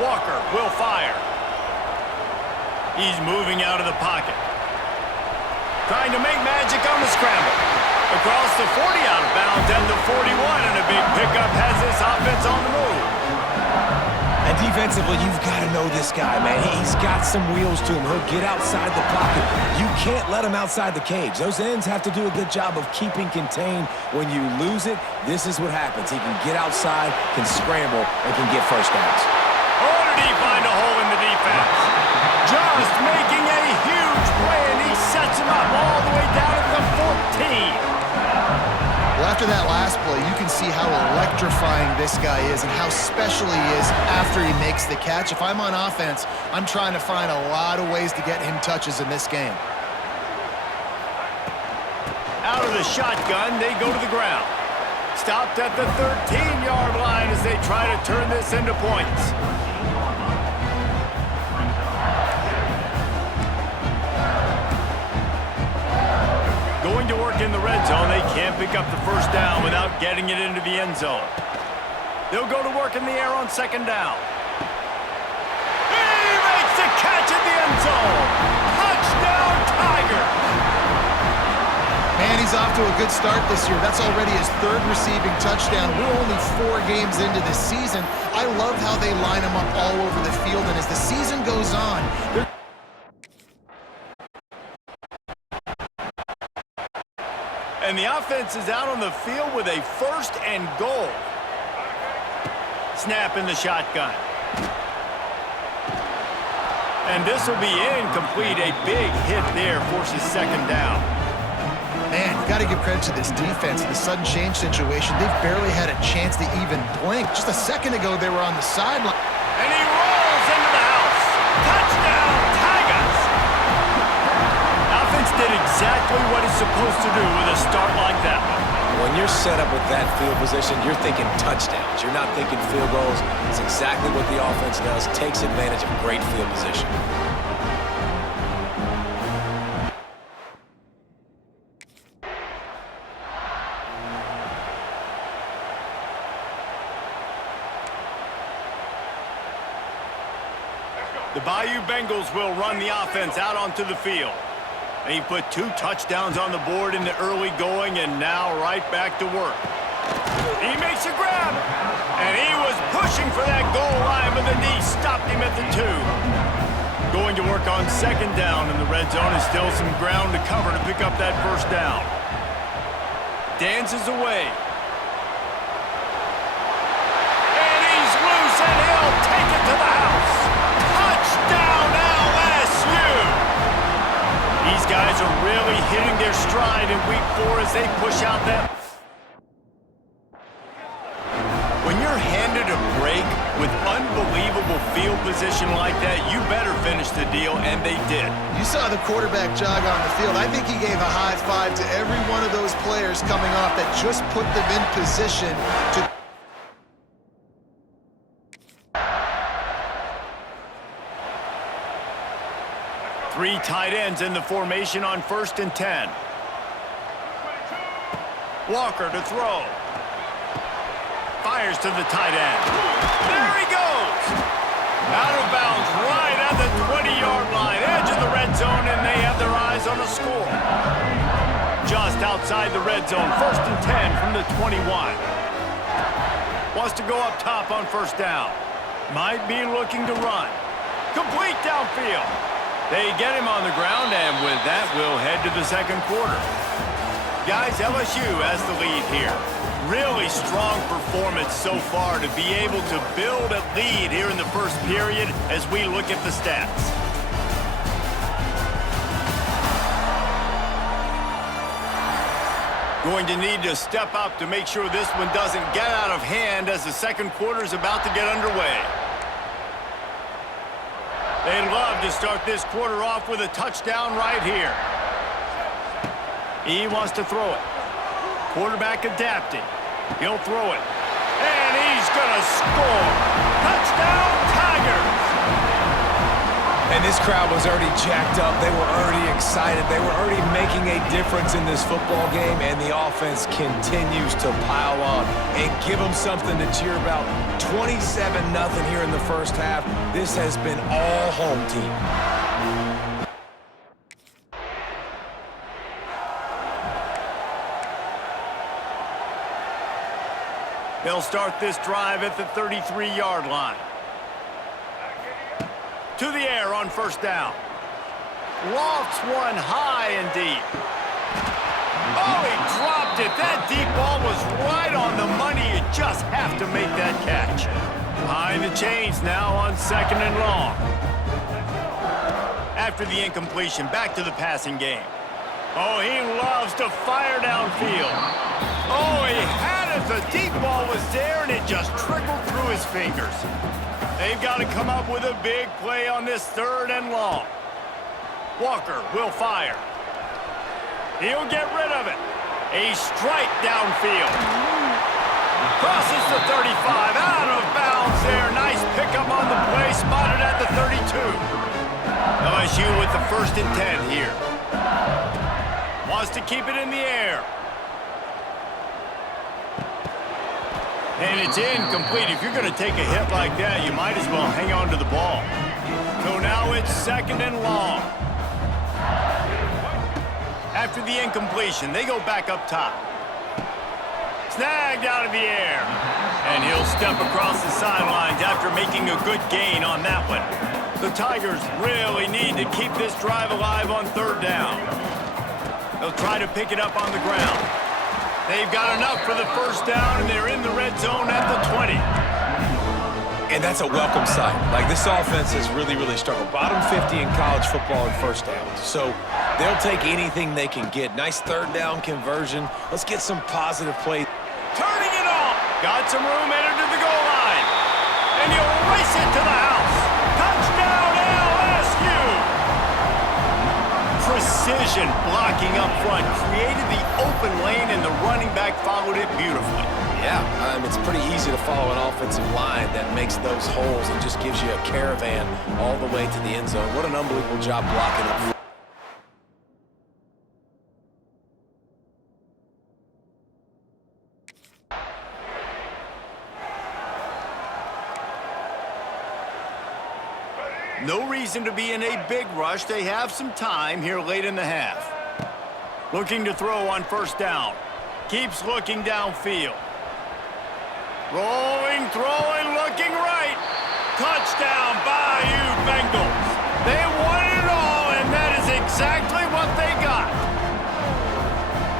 Walker will fire. He's moving out of the pocket. Trying to make magic on the scramble. Across the 40 out of bounds at the 41, and a big pickup has this offense on the move. And defensively, you've got to know this guy, man. He's got some wheels to him. He'll get outside the pocket. You can't let him outside the cage. Those ends have to do a good job of keeping contained. When you lose it, this is what happens. He can get outside, can scramble, and can get first downs. Oh, did he find a hole in the defense? Just making a huge play, and he sets him up all the way down at the 14. Well, after that last play, you can see how electrifying this guy is and how special he is after he makes the catch. If I'm on offense, I'm trying to find a lot of ways to get him touches in this game. Out of the shotgun, they go to the ground. Stopped at the 13-yard line as they try to turn this into points. Going to work in the red zone. They can't pick up the first down without getting it into the end zone. They'll go to work in the air on second down. He makes the catch in the end zone. Touchdown, Tigers. Man, he's off to a good start this year. That's already his third receiving touchdown. We're only 4 games into this season. I love how they line him up all over the field, and as the season goes on, they're and the offense is out on the field with a 1st and goal. Snap in the shotgun. And this will be incomplete. A big hit there forces second down. Man, you got to give credit to this defense in the sudden change situation. They've barely had a chance to even blink. Just a second ago, they were on the sideline. And he rolls into the house. Touchdown, Tigers! Offense did exactly what it's supposed to do with a start like that. When you're set up with that field position, you're thinking touchdowns. You're not thinking field goals. It's exactly what the offense does. Takes advantage of great field position. The Bayou Bengals will run the offense out onto the field. He put 2 touchdowns on the board in the early going, and now right back to work. He makes a grab, and he was pushing for that goal line, but the knee stopped him at the 2. Going to work on second down in the red zone, is still some ground to cover to pick up that first down. Dances away. And he's loose, and he'll take it to the house. Touchdown, LSU! These guys are really hitting their stride in week 4 as they push out that. When you're handed a break with unbelievable field position like that, you better finish the deal, and they did. You saw the quarterback jog on the field. I think he gave a high five to every one of those players coming off that just put them in position to... 3 tight ends in the formation on 1st and 10. Walker to throw. Fires to the tight end. There he goes! Out of bounds right at the 20-yard line. Edge of the red zone, and they have their eyes on a score. Just outside the red zone. 1st and 10 from the 21. Wants to go up top on first down. Might be looking to run. Complete downfield. They get him on the ground, and with that, we'll head to the second quarter. Guys, LSU has the lead here. Really strong performance so far to be able to build a lead here in the first period as we look at the stats. Going to need to step up to make sure this one doesn't get out of hand as the second quarter is about to get underway. They'd love to start this quarter off with a touchdown right here. He wants to throw it. Quarterback adapting. He'll throw it. And he's going to score. Touchdown, Tigers! And This crowd was already jacked up. They were already excited. They were already making a difference in this football game, and the offense continues to pile on and give them something to cheer about. 27-0 here in the first half. This has been all home team. They'll start this drive at the 33-yard line. To the air on first down. Lofts one high and deep. Oh, he dropped it. That deep ball was right on the money. You just have to make that catch. Behind the chains now on 2nd and long. After the incompletion, back to the passing game. Oh, he loves to fire downfield. Oh, he had it. The deep ball was there, and it just trickled through his fingers. They've got to come up with a big play on this 3rd and long. Walker will fire. He'll get rid of it. A strike downfield. Crosses the 35, out of bounds there. Nice pickup on the play, spotted at the 32. LSU with the 1st and 10 here. Wants to keep it in the air. And it's incomplete. If you're going to take a hit like that, you might as well hang on to the ball. So now it's 2nd and long. After the incompletion, they go back up top. Snagged out of the air. And he'll step across the sidelines after making a good gain on that one. The Tigers really need to keep this drive alive on 3rd down. They'll try to pick it up on the ground. They've got enough for the 1st down, and they're in the red zone at the 20. And that's a welcome sight. Like, this offense has really, really struggled. Bottom 50 in college football in 1st downs. So they'll take anything they can get. Nice 3rd down conversion. Let's get some positive plays. Turning it off. Got some room headed to the goal line. And he'll race it to the house. Touchdown, LSU. Precision blocking up front created the open lane, and the running back followed it beautifully. Yeah, it's pretty easy to follow an offensive line that makes those holes and just gives you a caravan all the way to the end zone. What an unbelievable job blocking up front. No reason to be in a big rush. They have some time here late in the half. Looking to throw on 1st down. Keeps looking downfield. Rolling, throwing, looking right. Touchdown, Bayou Bengals. They won it all, and that is exactly what they got.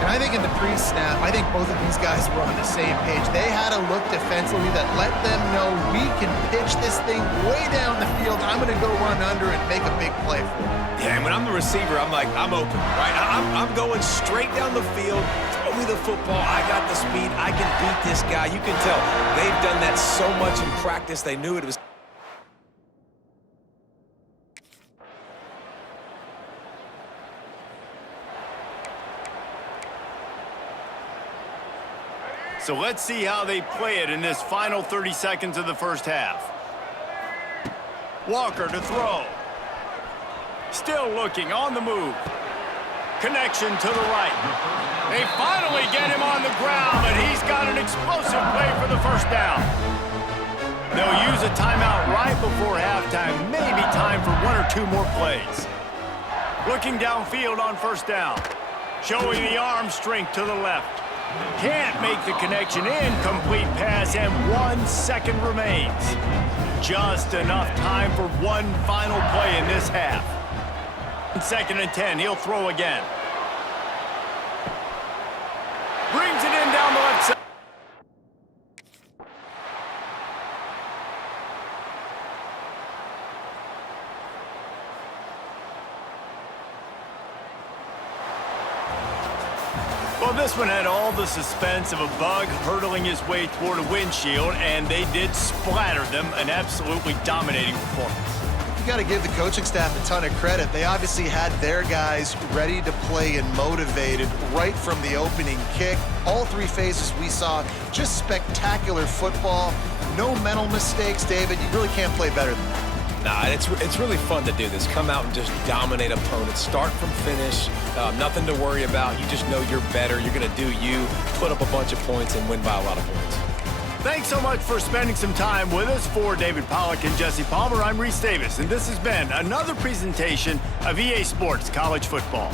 And I think in the pre-snap, I think both of these guys were on the same page. They had a look defensively that let them know we can pitch this thing way down the field. I'm going to go run under and make a big play for them. Yeah, and when I'm the receiver, I'm like, I'm open, right? I'm going straight down the field. Throw me the football. I got the speed. I can beat this guy. You can tell they've done that so much in practice. They knew it was. So let's see how they play it in this final 30 seconds of the 1st half. Walker to throw. Still looking, on the move. Connection to the right. They finally get him on the ground, but he's got an explosive play for the 1st down. They'll use a timeout right before halftime. Maybe time for 1 or 2 more plays. Looking downfield on 1st down. Showing the arm strength to the left. Can't make the connection. Incomplete pass, and 1 second remains. Just enough time for one final play in this half. 2nd and 10, he'll throw again. Brings it in down the left side. Well, this one had all the suspense of a bug hurtling his way toward a windshield, and they did splatter them. An absolutely dominating performance. You got to give the coaching staff a ton of credit. They obviously had their guys ready to play and motivated right from the opening kick. All 3 phases we saw, just spectacular football. No mental mistakes, David. You really can't play better than that. Nah, it's really fun to do this. Come out and just dominate opponents. Start from finish. Nothing to worry about. You just know you're better. You're going to do you, put up a bunch of points, and win by a lot of points. Thanks so much for spending some time with us. For David Pollack and Jesse Palmer, I'm Reese Davis, and this has been another presentation of EA Sports College Football.